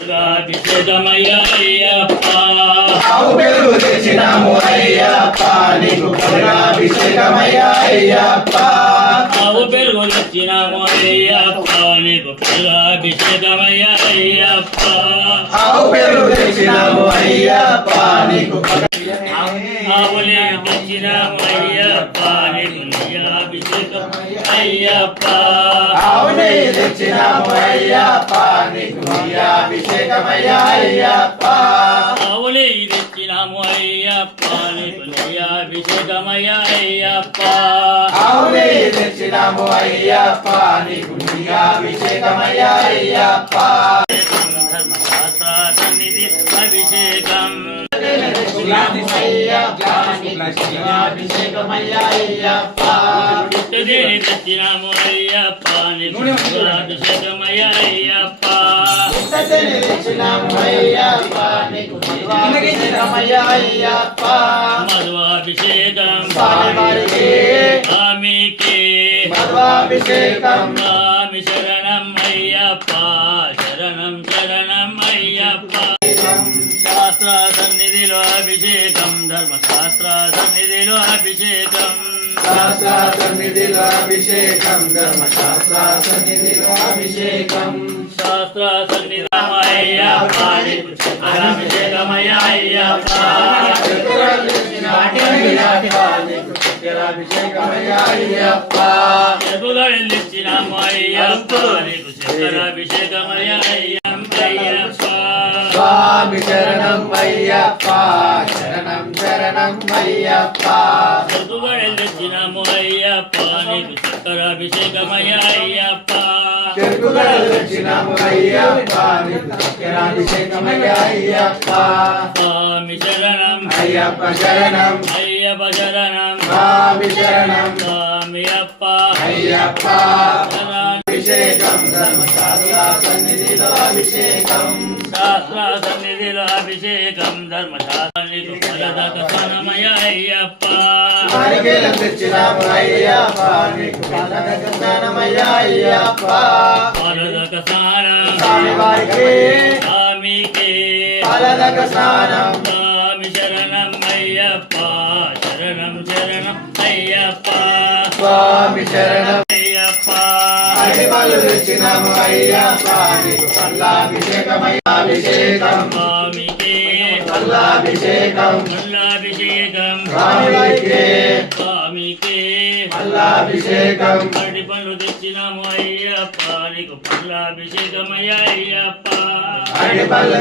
అభిషేకమయ్యా అయ్యప్ప ఆవు పెరుగు తెచ్చినాము అయ్యప్ప నీకు అభిషేకమయ్యా అయ్యప్ప ఆవు పెరుగు తెచ్చినాము అయ్యప్ప నీకు అభిషేకమయ్యా అయ్యప్ప ఆవు పెరుగు తెచ్చినాము అయ్యప్ప నీకు ఆవులే తెచ్చినాము అయ్యప్ప నీకు అభిషేకం అయ్యప్ప ఆవునే తెచ్చినాము అయ్యప్ప నీకు అభిషేకమయ్యా అయ్యప్ప ఆవులే తెచ్చినాము అయ్యప్ప నీకు అభిషేకమయ్యా అయ్యప్ప ఆవునే తెచ్చినాము అయ్యప్ప నీకు అభిషేకమయ్యా అయ్యప్ప సన్నిధి అభిషేకం అభిషేకమయ్యా అయ్యప్ప తెచ్చినాము అయ్యప్ప నీకు అభిషేకమయ్యా అయ్యప్ప తెచ్చినాము అయ్యప్ప నీకు అభిషేకమయ్యా అయ్యప్ప మధువాభిషేకం స్వామివారికి స్వామికి మధువాభిషేకం స్వామి శరణం అయ్యప్ప శరణం శరణం అయ్యప్ప శాస్త్ర సన్నిధిలో అభిషేకం ధర్మశాస్త్ర సన్నిధిలో అభిషేకం శాస్త్ర సన్నిధిలో అభిషేకం ధర్మశాస్త్ర సన్నిధిలో అభిషేకం శాస్త్ర సన్నిధమయ్యప్ప అభిషేకమయ్యా అయ్యప్ప అభిషేకమయ్యా అయ్యప్ప చెరుపుగా వెళ్ళిచ్చినాము అయ్యప్ప నీకు చక్రాభిషేకమయ్యా అయ్యప్ప స్వామి శరణం అయ్యప్ప శరణం శరణం అయ్యప్ప చెరుపుగా వెళ్ళిచ్చినాము అయ్యప్ప నీకు చక్రాభిషేకమయ్యా అయ్యప్ప చెరుకుగడలు తెచ్చినాము అయ్యప్ప నీకు అభిషేకమయ్యా అయ్యప్ప స్వామి శరణం అయ్యప్ప శరణం అయ్యప్ప శరణం స్వామి శరణం స్వామి అప్ప అయ్యప్ప అభిషేకం ధర్మశాస్త్ర సన్నిధిలో అభిషేకం శాస్త్ర సన్నిధిలో అభిషేకం ధర్మశాస్త్రానికి ఫలదక స్నానమయ అయ్యప్ప మారికేలం తెచ్చినాము అయ్యప్ప నీకు ఫలదక స్నానమయ్యా అయ్యప్ప ఫలదక స్నానం స్వామివారికి స్వామికి ఫలదక స్నానం స్వామి శరణం అయ్యప్ప శరణం శరణం అయ్యప్ప స్వామి శరణం అయ్యప్ప అడిపళ్ళు తెచ్చినాము అయ్యప్ప నీకు పల్లాభిషేకమయ్యా అభిషేకం స్వామికి పల్లాభిషేకం మల్లాభిషేకం స్వామివారికి స్వామికి పల్లాభిషేకం అరటి పళ్ళు తెచ్చినాము అయ్యప్ప నీకు పల్లాభిషేకమయ్యా అయ్యప్ప అడిపళ్ళు